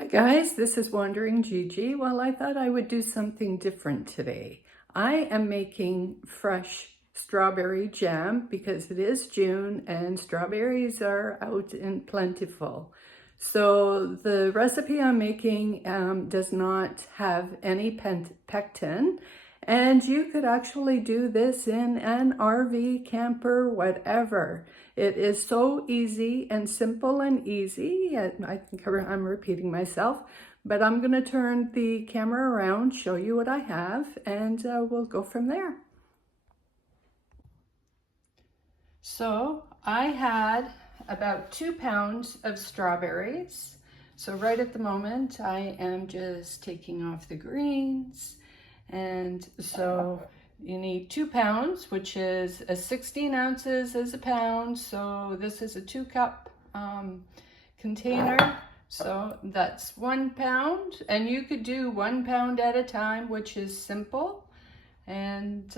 Hi guys, this is Wandering Gigi. Well, I thought I would do something different today. I am making fresh strawberry jam because it is June and strawberries are out and plentiful. So the recipe I'm making does not have any pectin, and you could actually do this in an RV, camper, whatever. It is so easy and simple and easy. I think I'm repeating myself, but I'm going to turn the camera around, show you what I have, and we'll go from there. So I had about 2 pounds of strawberries. So right at the moment, I am just taking off the greens. And so you need 2 pounds, which is 16 ounces is a pound. So this is a 2-cup container. So that's 1 pound. And you could do 1 pound at a time, which is simple. And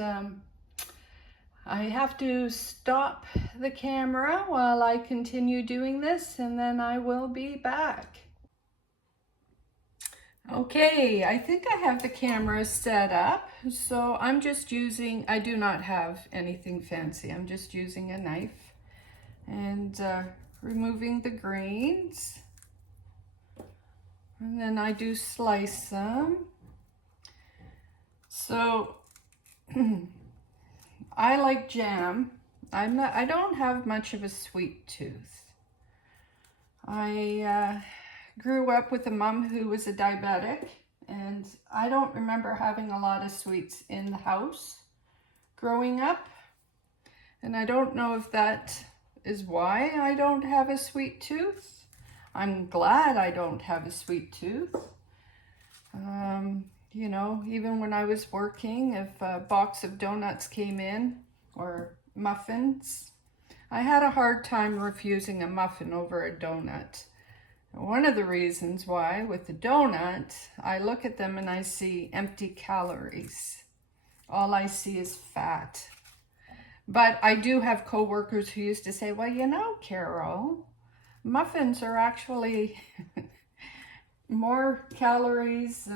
I have to stop the camera while I continue doing this, and then I will be back. Okay, I think I have the camera set up. So I'm just using, I do not have anything fancy. I'm just using a knife and removing the grains. And then I do slice them. So I like jam. I don't have much of a sweet tooth. I grew up with a mom who was a diabetic, and I don't remember having a lot of sweets in the house growing up. And I don't know if that is why I don't have a sweet tooth. I'm glad I don't have a sweet tooth. You know, even when I was working, if a box of donuts came in or muffins, I had a hard time refusing a muffin over a donut. One of the reasons why, with the donut, I look at them and I see empty calories. All I see is fat. But I do have coworkers who used to say, well, you know, Carol, muffins are actually more calories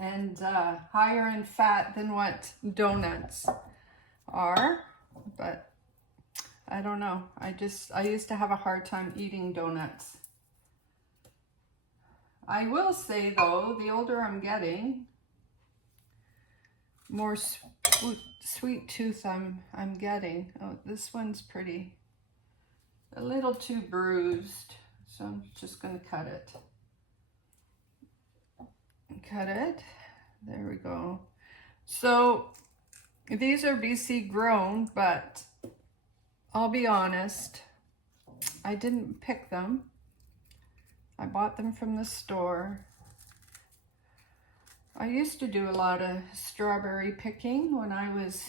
and higher in fat than what donuts are. But I don't know. I used to have a hard time eating donuts. I will say though, the older I'm getting, more sweet tooth I'm getting. Oh, this one's a little too bruised. So I'm just gonna cut it. Cut it. There we go. So these are BC grown, but I'll be honest, I didn't pick them. I bought them from the store. I used to do a lot of strawberry picking when I was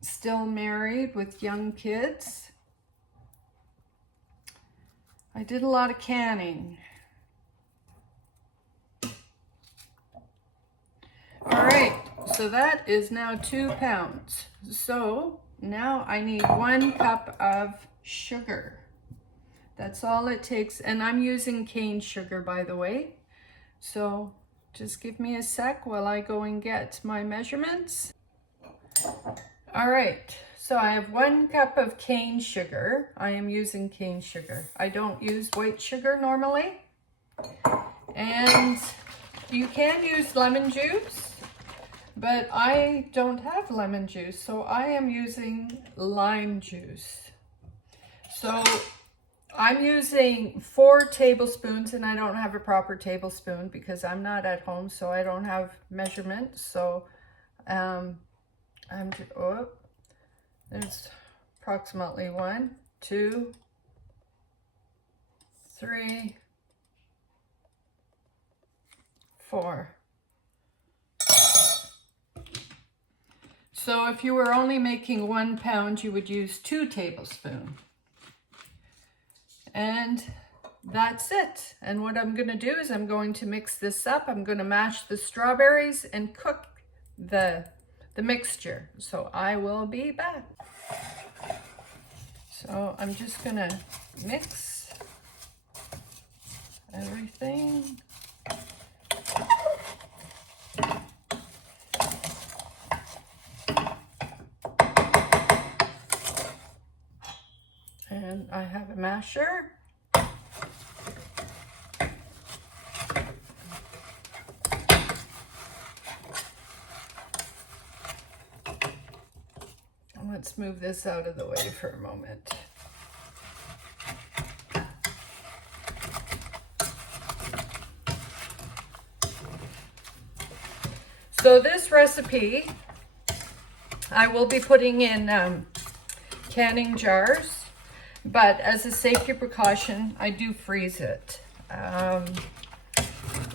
still married with young kids. I did a lot of canning. All right, so that is now 2 pounds. So now I need 1 cup of sugar. That's all it takes. And I'm using cane sugar, by the way. So just give me a sec while I go and get my measurements. All right, so I have 1 cup of cane sugar. I am using cane sugar. I don't use white sugar normally. And you can use lemon juice, but I don't have lemon juice, so I am using lime juice. So I'm using 4 tablespoons, and I don't have a proper tablespoon because I'm not at home, so I don't have measurements. So there's approximately 1, 2, 3, 4. So if you were only making 1 pound, you would use 2 tablespoons. And that's it. And what I'm going to do is I'm going to mix this up. I'm going to mash the strawberries and cook the mixture. So I will be back. So I'm just going to mix everything. And I have a masher. Let's move this out of the way for a moment. So this recipe, I will be putting in canning jars, but as a safety precaution, I do freeze it.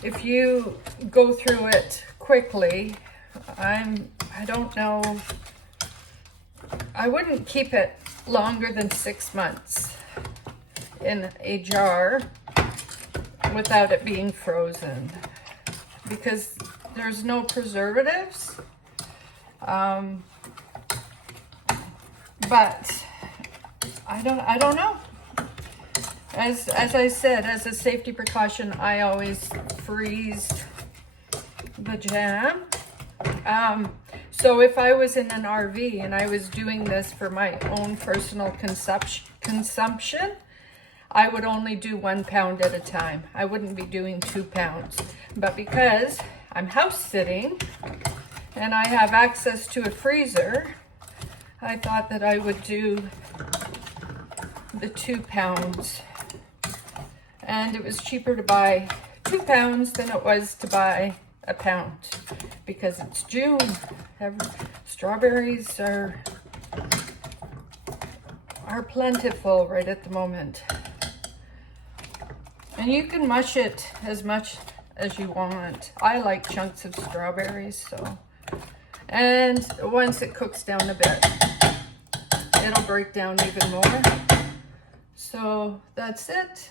If you go through it quickly, I don't know, I wouldn't keep it longer than 6 months in a jar without it being frozen, because there's no preservatives. But I don't know. As I said, as a safety precaution, I always freeze the jam. So if I was in an RV and I was doing this for my own personal consumption, I would only do 1 pound at a time. I wouldn't be doing 2 pounds. But because I'm house sitting and I have access to a freezer, I thought that I would do the 2 pounds. And it was cheaper to buy 2 pounds than it was to buy a pound, because it's June. Strawberries are plentiful right at the moment. And you can mush it as much as you want. I like chunks of strawberries, so. And once it cooks down a bit, it'll break down even more. So that's it.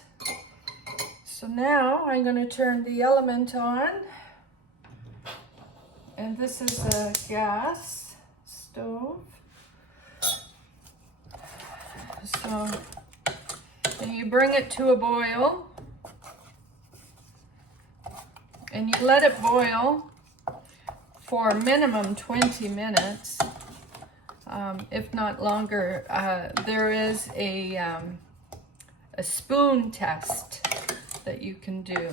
So now I'm going to turn the element on. And this is a gas stove. So, and you bring it to a boil. And you let it boil for minimum 20 minutes, if not longer. There is a spoon test that you can do.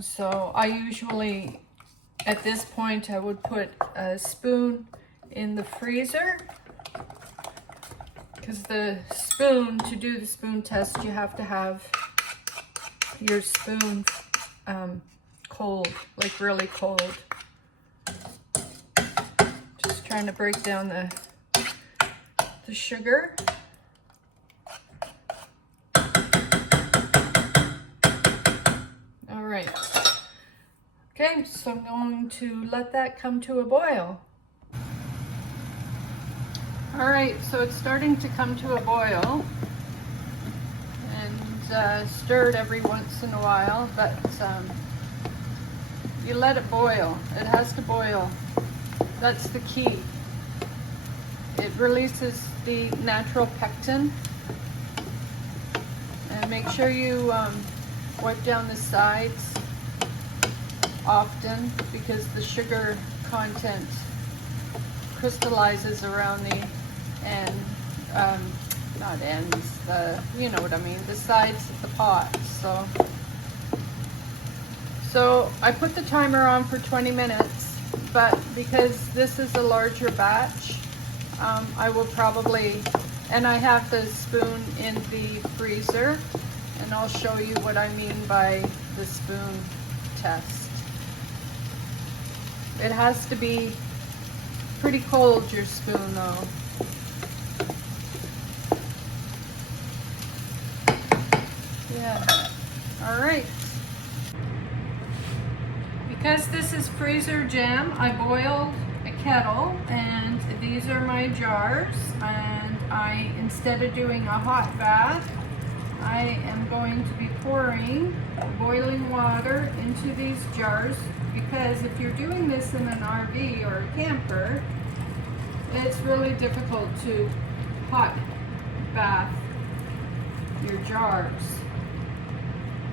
So I usually, at this point, I would put a spoon in the freezer, because the spoon, to do the spoon test, you have to have your spoon cold, like really cold. Just trying to break down the sugar. All right. Okay, so I'm going to let that come to a boil. All right, so it's starting to come to a boil, and stir it every once in a while, but you let it boil. It has to boil. That's the key. It releases the natural pectin. And make sure you wipe down the sides often, because the sugar content crystallizes around the not ends, you know what I mean, the sides of the pot. So I put the timer on for 20 minutes, but because this is a larger batch, I will probably, and I have the spoon in the freezer, and I'll show you what I mean by the spoon test. It has to be pretty cold, your spoon, though. Yeah. All right. Because this is freezer jam, I boiled a kettle, and these are my jars, and instead of doing a hot bath, I am going to be pouring boiling water into these jars, because if you're doing this in an RV or a camper, it's really difficult to hot bath your jars.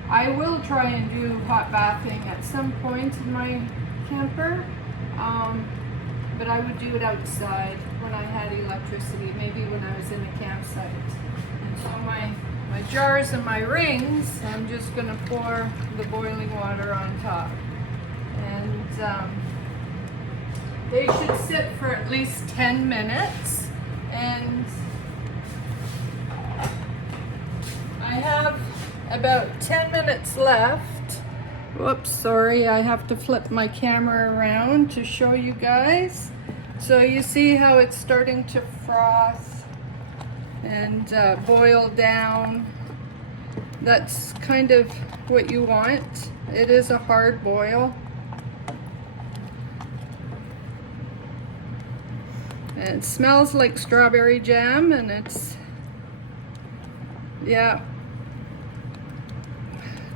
I will try and do hot bathing at some point in my camper, but I would do it outside when I had electricity, maybe when I was in a campsite. And so my jars and my rings, I'm just going to pour the boiling water on top. And they should sit for at least 10 minutes. And I have about 10 minutes left. Whoops, sorry, I have to flip my camera around to show you guys. So you see how it's starting to froth and boil down. That's kind of what you want. It is a hard boil. And it smells like strawberry jam, and it's, yeah.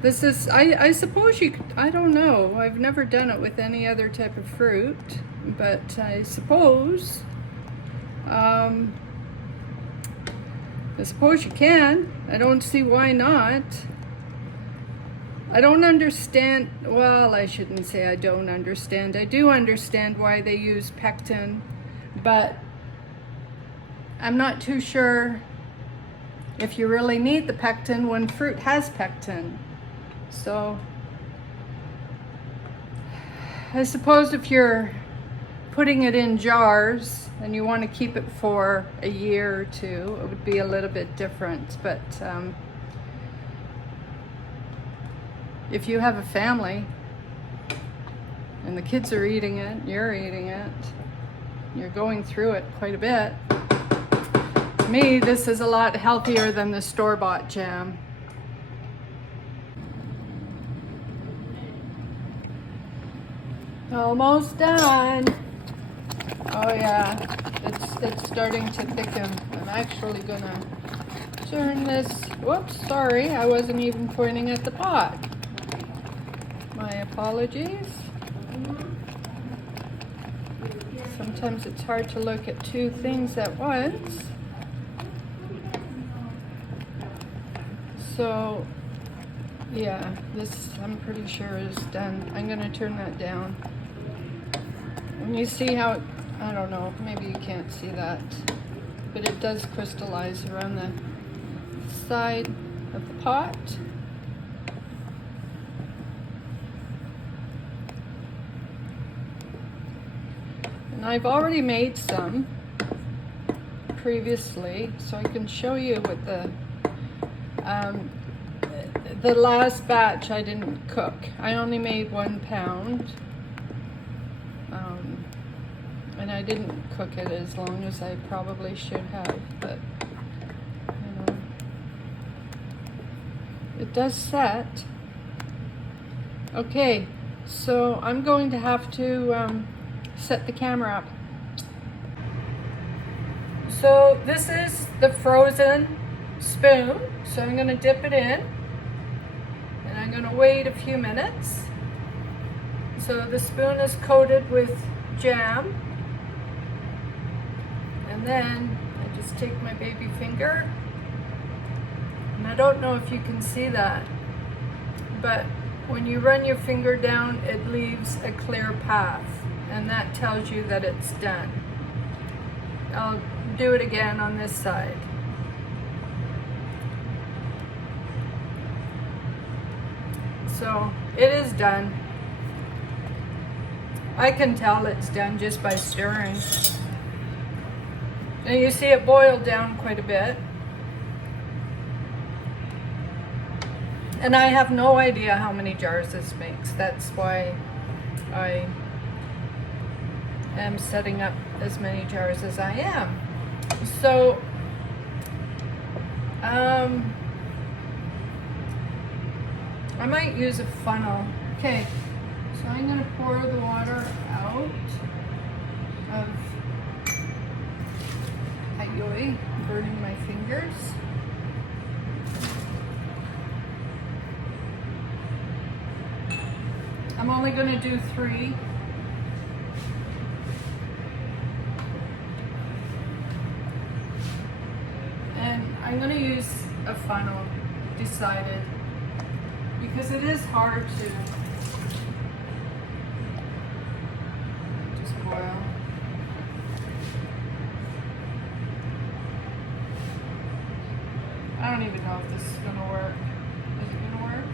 This is, I suppose you could, I don't know. I've never done it with any other type of fruit, but I suppose you can. I don't see why not. I don't understand, well, I shouldn't say I don't understand. I do understand why they use pectin, but I'm not too sure if you really need the pectin when fruit has pectin. So I suppose if you're putting it in jars and you want to keep it for a year or two, it would be a little bit different. But if you have a family and the kids are eating it, you're eating it, you're going through it quite a bit. To me, this is a lot healthier than the store-bought jam. Almost done. Oh yeah, it's starting to thicken. I'm actually gonna turn this. Whoops, sorry, I wasn't even pointing at the pot. My apologies. Sometimes it's hard to look at two things at once. So yeah, this I'm pretty sure is done. I'm gonna turn that down. And you see how it, I don't know, maybe you can't see that, but it does crystallize around the side of the pot. And I've already made some previously, so I can show you what the last batch I didn't cook. I only made 1 pound. And I didn't cook it as long as I probably should have, but you know, it does set. Okay, so I'm going to have to set the camera up. So this is the frozen spoon, so I'm going to dip it in and I'm going to wait a few minutes. So the spoon is coated with jam. And then I just take my baby finger, and I don't know if you can see that, but when you run your finger down, it leaves a clear path, and that tells you that it's done. I'll do it again on this side. So it is done. I can tell it's done just by stirring. And you see it boiled down quite a bit. And I have no idea how many jars this makes. That's why I am setting up as many jars as I am. So, I might use a funnel. Okay, so I'm gonna pour the water out of, ay, burning my fingers. I'm only gonna do 3. And I'm gonna use a funnel, decided. because it is hard to just boil. I don't even know if this is gonna work. Is it gonna work?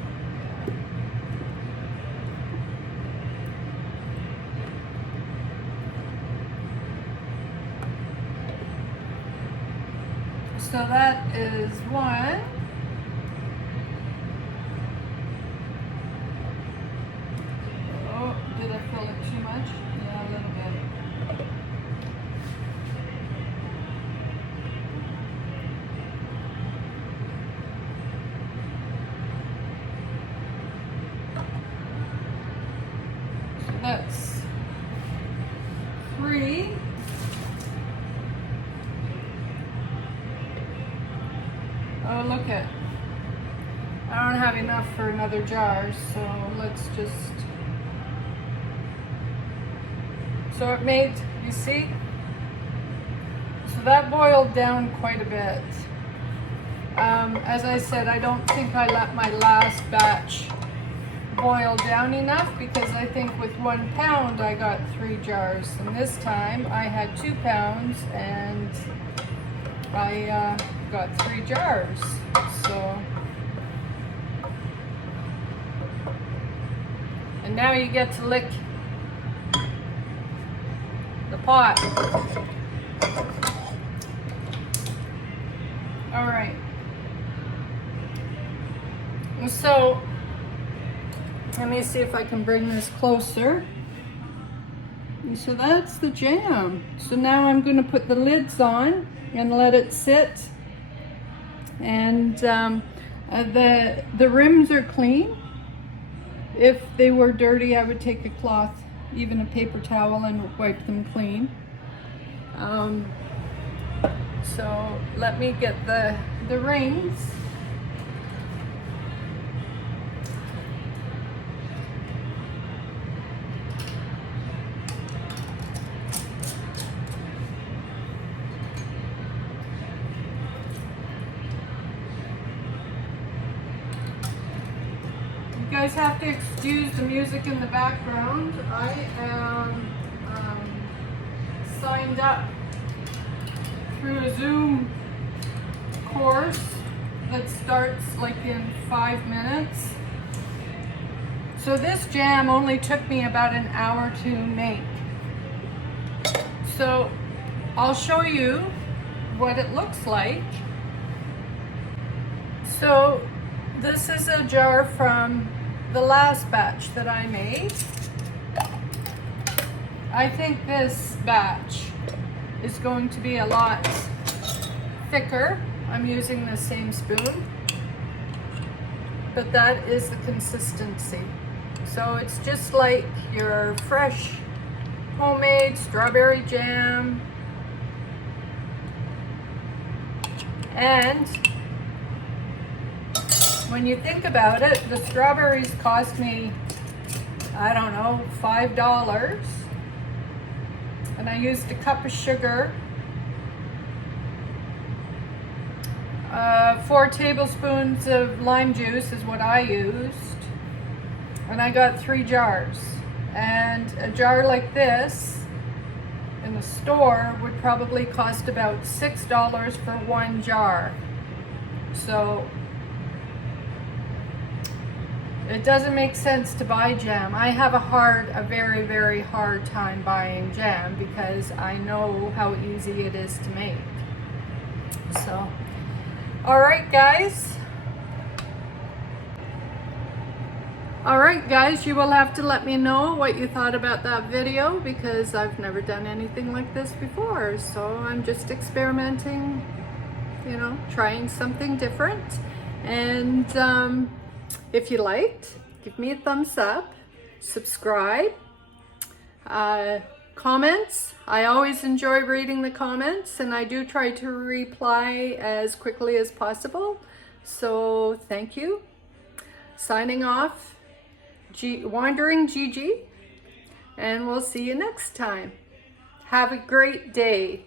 Yeah. So that is one. Oh, did I fill it too much? Yeah, a little bit. So that's 3. Oh, look at, I don't have enough for another jar, so let's just, so it made, you see? So that boiled down quite a bit. As I said, I don't think I let my last batch boil down enough because I think with 1 pound I got 3 jars. And this time I had 2 pounds and I got 3 jars. So, and now you get to lick the pot. All right. So, let me see if I can bring this closer. And so that's the jam. So now I'm going to put the lids on and let it sit. And the rims are clean. If they were dirty, I would take a cloth, even a paper towel, and wipe them clean. So let me get the rings. You guys have to excuse the music in the background. I am signed up through a Zoom course that starts like in 5 minutes. So this jam only took me about an hour to make. So I'll show you what it looks like. So this is a jar from the last batch that I made. I think this batch is going to be a lot thicker. I'm using the same spoon, but that is the consistency. So it's just like your fresh homemade strawberry jam. And when you think about it, the strawberries cost me, I don't know, $5. And I used a cup of sugar, 4 tablespoons of lime juice is what I used, and I got 3 jars. And a jar like this in the store would probably cost about $6 for 1 jar. So it doesn't make sense to buy jam. I have a very, very hard time buying jam because I know how easy it is to make. So, all right, guys. All right, guys, you will have to let me know what you thought about that video because I've never done anything like this before. So I'm just experimenting, you know, trying something different. And if you liked, give me a thumbs up, subscribe, comments. I always enjoy reading the comments and I do try to reply as quickly as possible. So thank you. Signing off, Wandering Gigi, and we'll see you next time. Have a great day.